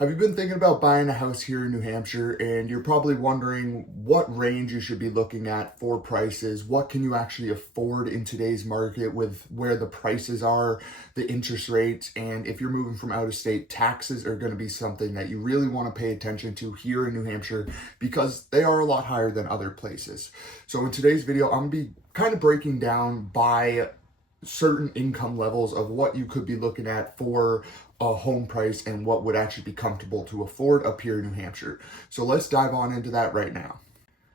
Have you been thinking about buying a house here in New Hampshire and you're probably wondering what range you should be looking at for prices? What can you actually afford in today's market with where the prices are, the interest rates, and if you're moving from out of state, taxes are going to be something that you really want to pay attention to here in New Hampshire because they are a lot higher than other places. So in today's video, I'm going to be kind of breaking down by certain income levels of what you could be looking at for a home price and what would actually be comfortable to afford up here in New Hampshire. So let's dive on into that right now.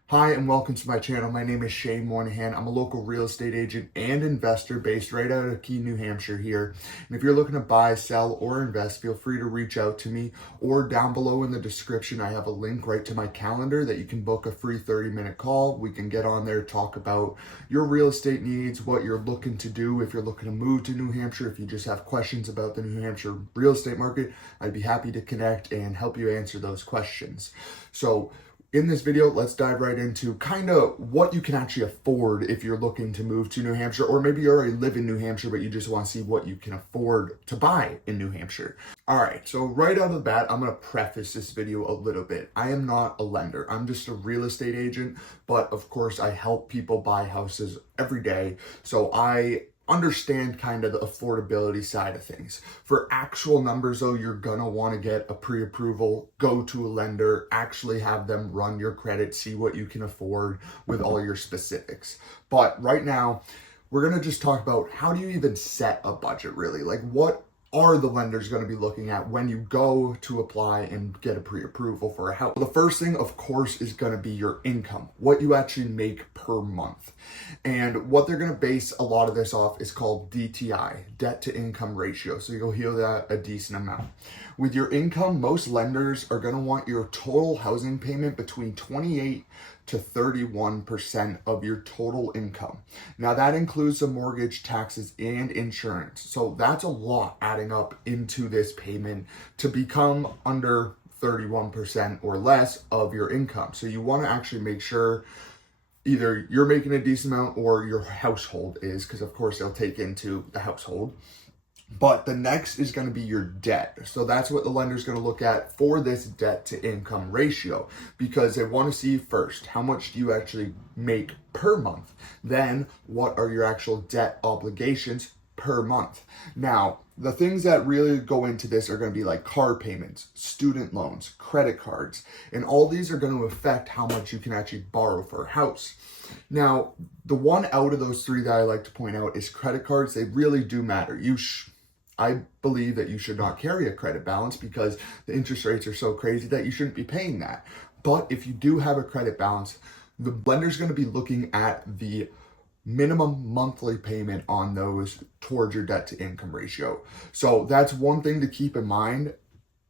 Hi, and welcome to my channel. My name is Shane Moynihan. I'm a local real estate agent and investor based right out of Keene, New Hampshire here. And if you're looking to buy, sell, or invest, feel free to reach out to me, or down below in the description, I have a link right to my calendar that you can book a free 30-minute call. We can get on there, talk about your real estate needs, what you're looking to do, if you're looking to move to New Hampshire, if you just have questions about the New Hampshire real estate market, I'd be happy to connect and help you answer those questions. So in this video, let's dive right into kind of what you can actually afford if you're looking to move to New Hampshire, or maybe you already live in New Hampshire, but you just want to see what you can afford to buy in New Hampshire. All right, so right out of the bat, I'm going to preface this video a little bit. I am not a lender. I'm just a real estate agent, but of course I help people buy houses every day. So I understand kind of the affordability side of things. For actual numbers though, you're gonna want to get a pre-approval, go to a lender, actually have them run your credit, see what you can afford with all your specifics. But right now, we're gonna just talk about how do you even set a budget really? Like what are the lenders going to be looking at when you go to apply and get a pre-approval for a house? Well, the first thing, of course, is going to be your income, what you actually make per month. And what they're going to base a lot of this off is called DTI, debt to income ratio. So you'll hear that a decent amount. With your income, most lenders are going to want your total housing payment between 28 to 31% of your total income. Now that includes the mortgage, taxes, and insurance. So that's a lot adding up into this payment to become under 31% or less of your income. So you want to actually make sure either you're making a decent amount or your household is, because of course they'll take into the household. But the next is going to be your debt. So that's what the lender is going to look at for this debt to income ratio, because they want to see first, how much do you actually make per month? Then what are your actual debt obligations per month? Now, the things that really go into this are going to be like car payments, student loans, credit cards, and all these are going to affect how much you can actually borrow for a house. Now, the one out of those three that I like to point out is credit cards. They really do matter. I believe that you should not carry a credit balance because the interest rates are so crazy that you shouldn't be paying that. But if you do have a credit balance, the lender's going to be looking at the minimum monthly payment on those towards your debt to income ratio. So that's one thing to keep in mind.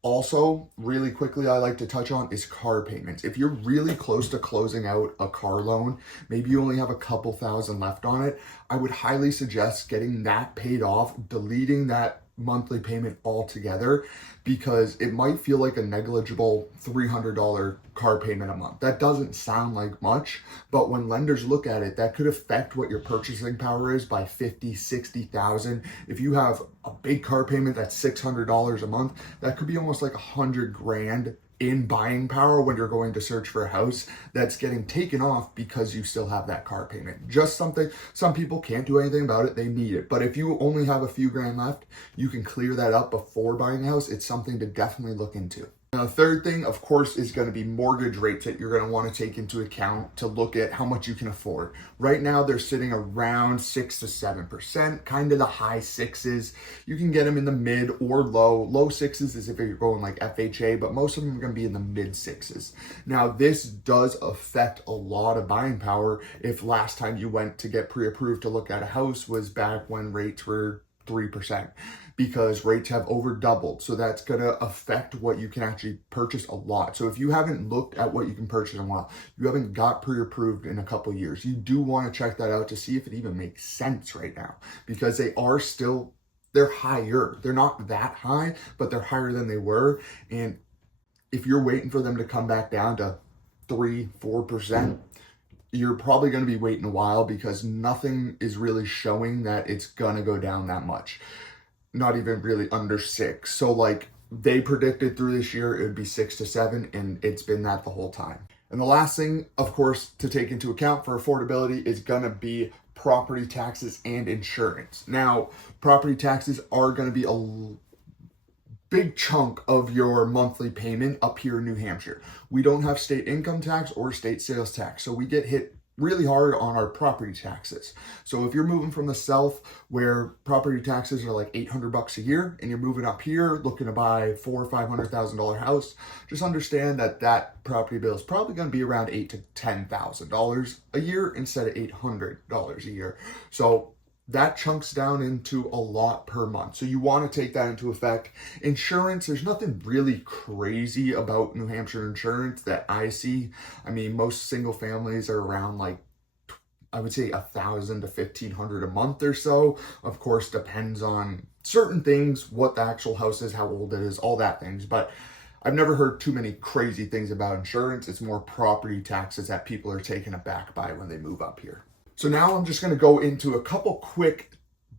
Also, really quickly, I like to touch on is car payments. If you're really close to closing out a car loan, maybe you only have a couple thousand left on it, I would highly suggest getting that paid off, deleting that monthly payment altogether, because it might feel like a negligible $300 car payment a month. That doesn't sound like much, but when lenders look at it, that could affect what your purchasing power is by 50, 60,000. If you have a big car payment that's $600 a month, that could be almost like $100,000 in buying power when you're going to search for a house that's getting taken off because you still have that car payment. Just something, some people can't do anything about it, they need it. But if you only have a few grand left, you can clear that up before buying a house. It's something to definitely look into. Now, the third thing, of course, is going to be mortgage rates that you're going to want to take into account to look at how much you can afford. Right now, they're sitting around 6 to 7%, kind of the high sixes. You can get them in the mid or low sixes is if you're going like FHA, but most of them are going to be in the mid sixes. Now, this does affect a lot of buying power if last time you went to get pre-approved to look at a house was back when rates were 3%, because rates have over doubled. So that's going to affect what you can actually purchase a lot. So if you haven't looked at what you can purchase in a while, you haven't got pre-approved in a couple of years, you do want to check that out to see if it even makes sense right now, because they're higher. They're not that high, but they're higher than they were. And if you're waiting for them to come back down to 3-4%, you're probably going to be waiting a while, because nothing is really showing that it's going to go down that much. Not even really under 6. So like They predicted through this year it would be 6 to 7, and it's been that the whole time. And the last thing, of course, to take into account for affordability is going to be property taxes and insurance. Now, property taxes are going to be a big chunk of your monthly payment up here in New Hampshire. We don't have state income tax or state sales tax, so we get hit really hard on our property taxes. So if you're moving from the south where property taxes are like $800 a year, and you're moving up here looking to buy $400,000 or $500,000 house, just understand that that property bill is probably going to be around $8,000 to $10,000 a year instead of $800 a year. So that chunks down into a lot per month. So you want to take that into effect. Insurance, there's nothing really crazy about New Hampshire insurance that I see. I mean, most single families are around like, I would say $1,000 to $1,500 a month or so. Of course, depends on certain things, what the actual house is, how old it is, all that things. But I've never heard too many crazy things about insurance. It's more property taxes that people are taken aback by when they move up here. So now I'm just going to go into a couple quick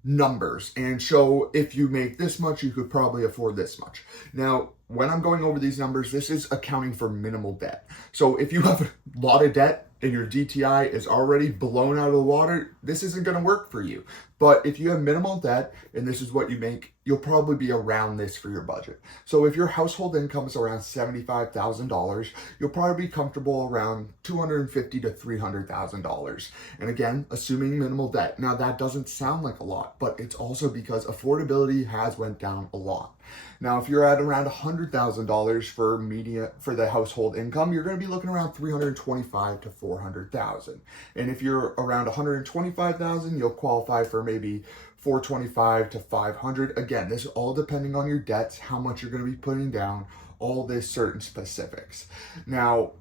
numbers and show if you make this much, you could probably afford this much. Now, when I'm going over these numbers, this is accounting for minimal debt. So if you have a lot of debt and your DTI is already blown out of the water, this isn't going to work for you. But if you have minimal debt and this is what you make, you'll probably be around this for your budget. So if your household income is around $75,000, you'll probably be comfortable around $250,000 to $300,000. And again, assuming minimal debt. Now that doesn't sound like a lot, but it's also because affordability has went down a lot. Now, if you're at around $100,000 for the household income, you're going to be looking around $325,000 to $400,000. And if you're around $125,000, you'll qualify for maybe $425,000 to $500,000. Again, this is all depending on your debts, how much you're going to be putting down, all this certain specifics. Now,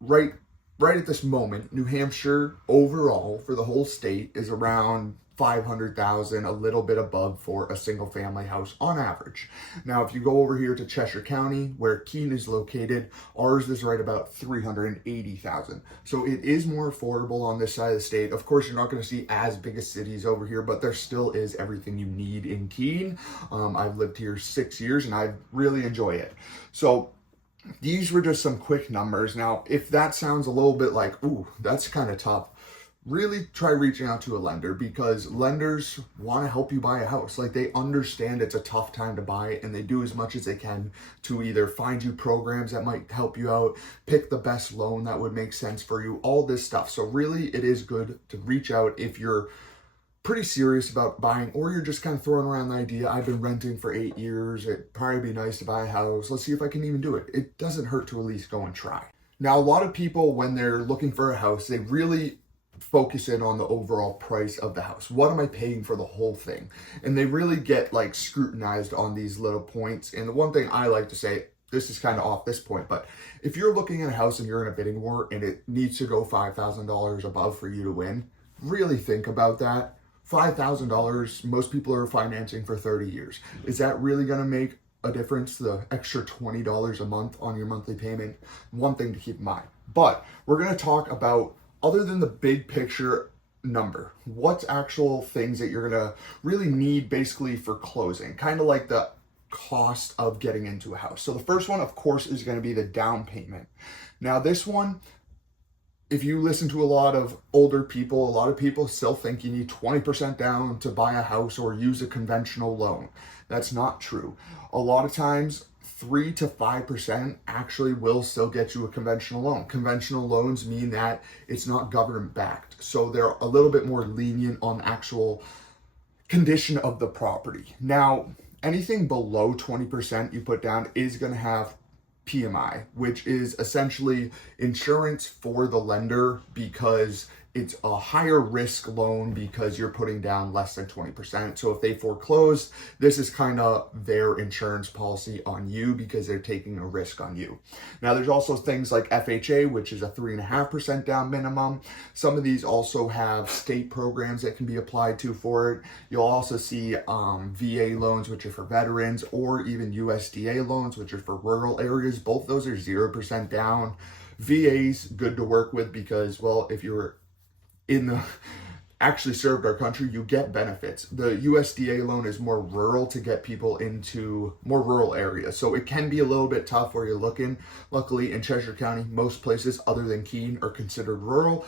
right at this moment, New Hampshire overall for the whole state is around $500,000, a little bit above for a single family house on average. Now, if you go over here to Cheshire County, where Keene is located, ours is right about $380,000. So it is more affordable on this side of the state. Of course, you're not going to see as big as cities over here, but there still is everything you need in Keene. I've lived here 6 years and I really enjoy it. So these were just some quick numbers. Now, if that sounds a little bit like, ooh, that's kind of tough, really try reaching out to a lender, because lenders want to help you buy a house. Like, they understand it's a tough time to buy it, and they do as much as they can to either find you programs that might help you out, pick the best loan that would make sense for you, all this stuff. So really, it is good to reach out if you're pretty serious about buying, or you're just kind of throwing around the idea, I've been renting for 8 years, it'd probably be nice to buy a house, let's see if I can even do it. It doesn't hurt to at least go and try. Now, a lot of people, when they're looking for a house, they really focus in on the overall price of the house. What am I paying for the whole thing? And they really get like scrutinized on these little points. And the one thing I like to say, this is kind of off this point, but if you're looking at a house and you're in a bidding war and it needs to go $5,000 above for you to win, really think about that. $5,000, most people are financing for 30 years. Is that really going to make a difference, the extra $20 a month on your monthly payment? One thing to keep in mind. But we're going to talk about, other than the big picture number, what's actual things that you're gonna really need basically for closing, kind of like the cost of getting into a house. So the first one, of course, is gonna be the down payment. Now this one, if you listen to a lot of older people, a lot of people still think you need 20% down to buy a house or use a conventional loan. That's not true. A lot of times, 3 to 5% actually will still get you a conventional loan. Conventional loans mean that it's not government backed. So they're a little bit more lenient on the actual condition of the property. Now, anything below 20% you put down is going to have PMI, which is essentially insurance for the lender, because it's a higher risk loan because you're putting down less than 20%. So if they foreclose, this is kind of their insurance policy on you because they're taking a risk on you. Now there's also things like FHA, which is a 3.5% down minimum. Some of these also have state programs that can be applied to for it. You'll also see VA loans, which are for veterans, or even USDA loans, which are for rural areas. Both those are 0% down. VA's good to work with because, well, if you're actually served our country, you get benefits. The USDA loan is more rural to get people into more rural areas. So it can be a little bit tough where you're looking. Luckily in Cheshire County, most places other than Keene are considered rural.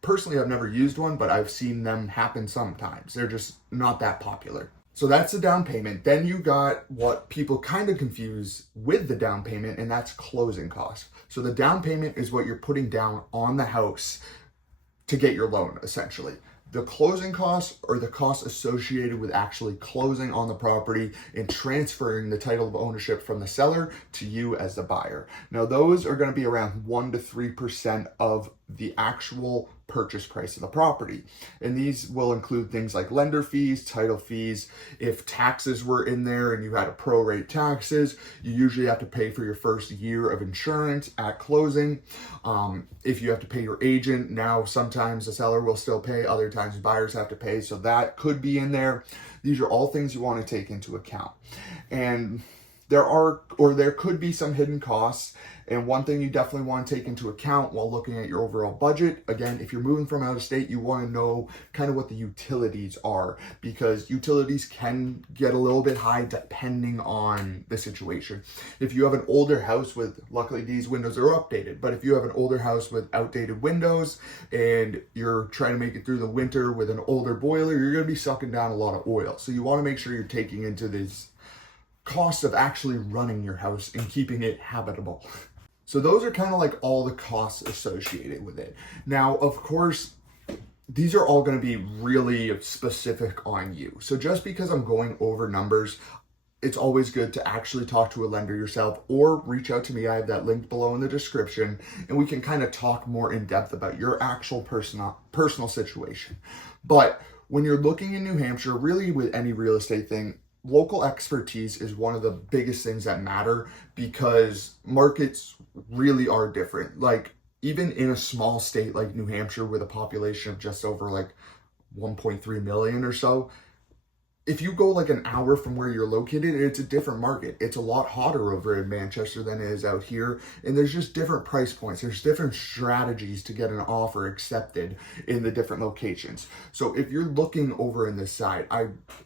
Personally, I've never used one, but I've seen them happen sometimes. They're just not that popular. So that's the down payment. Then you got what people kind of confuse with the down payment, and that's closing costs. So the down payment is what you're putting down on the house to get your loan, essentially. The closing costs are the costs associated with actually closing on the property and transferring the title of ownership from the seller to you as the buyer. Now, those are going to be around 1 to 3% of the actual purchase price of the property. And these will include things like lender fees, title fees. If taxes were in there and you had to prorate taxes, you usually have to pay for your first year of insurance at closing. If you have to pay your agent, now sometimes the seller will still pay, other times buyers have to pay. So that could be in there. These are all things you want to take into account. And there could be some hidden costs. And one thing you definitely want to take into account while looking at your overall budget, again, if you're moving from out of state, you want to know kind of what the utilities are, because utilities can get a little bit high depending on the situation. If you have an older house luckily these windows are updated, but if you have an older house with outdated windows and you're trying to make it through the winter with an older boiler, you're going to be sucking down a lot of oil. So you want to make sure you're taking into this cost of actually running your house and keeping it habitable. So those are kind of like all the costs associated with it. Now, of course, these are all going to be really specific on you. So just because I'm going over numbers, it's always good to actually talk to a lender yourself or reach out to me. I have that linked below in the description, and we can kind of talk more in depth about your actual personal situation. But when you're looking in New Hampshire, really with any real estate thing, local expertise is one of the biggest things that matter, because markets really are different. Like even in a small state like New Hampshire with a population of just over like 1.3 million or so, if you go like an hour from where you're located, it's a different market. It's a lot hotter over in Manchester than it is out here. And there's just different price points. There's different strategies to get an offer accepted in the different locations. So if you're looking over in this side,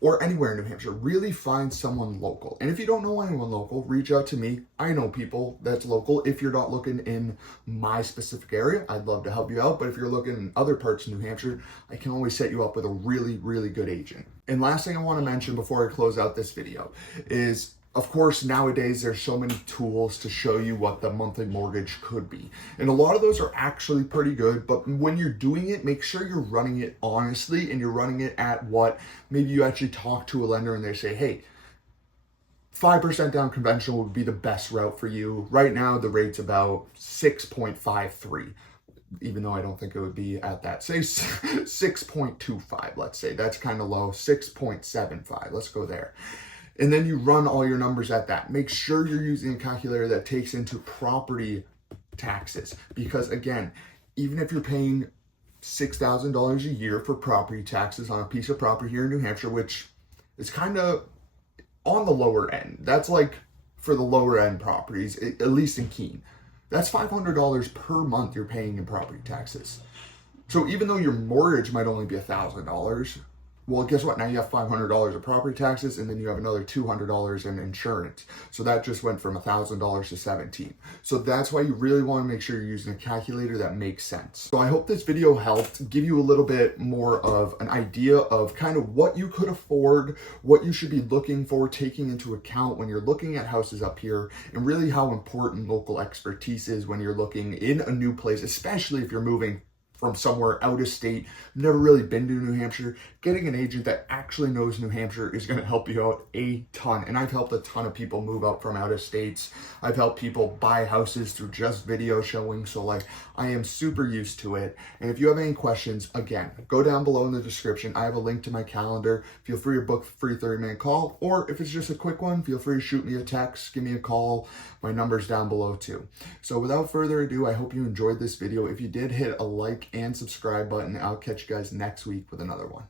or anywhere in New Hampshire, really find someone local. And if you don't know anyone local, reach out to me. I know people that's local. If you're not looking in my specific area, I'd love to help you out. But if you're looking in other parts of New Hampshire, I can always set you up with a really, really good agent. And last thing I want to mention before I close out this video is, of course, nowadays there's so many tools to show you what the monthly mortgage could be. And a lot of those are actually pretty good, but when you're doing it, make sure you're running it honestly and you're running it at what maybe you actually talk to a lender and they say, hey, 5% down conventional would be the best route for you. Right now, the rate's about 6.53. Even though I don't think it would be at that, say 6.25, let's say. That's kind of low, 6.75, let's go there. And then you run all your numbers at that. Make sure you're using a calculator that takes into property taxes. Because again, even if you're paying $6,000 a year for property taxes on a piece of property here in New Hampshire, which is kind of on the lower end. That's like for the lower end properties, at least in Keene. That's $500 per month you're paying in property taxes. So even though your mortgage might only be $1,000, well, guess what? Now you have $500 of property taxes, and then you have another $200 in insurance. So that just went from $1,000 to $1,700. So that's why you really want to make sure you're using a calculator that makes sense. So I hope this video helped give you a little bit more of an idea of kind of what you could afford, what you should be looking for, taking into account when you're looking at houses up here, and really how important local expertise is when you're looking in a new place, especially if you're moving from somewhere out of state, never really been to New Hampshire. Getting an agent that actually knows New Hampshire is going to help you out a ton. And I've helped a ton of people move out from out of states. I've helped people buy houses through just video showing. So like, I am super used to it. And if you have any questions, again, go down below in the description. I have a link to my calendar. Feel free to book a free 30-minute call. Or if it's just a quick one, feel free to shoot me a text, give me a call. My number's down below too. So without further ado, I hope you enjoyed this video. If you did, hit a like and subscribe button. I'll catch you guys next week with another one.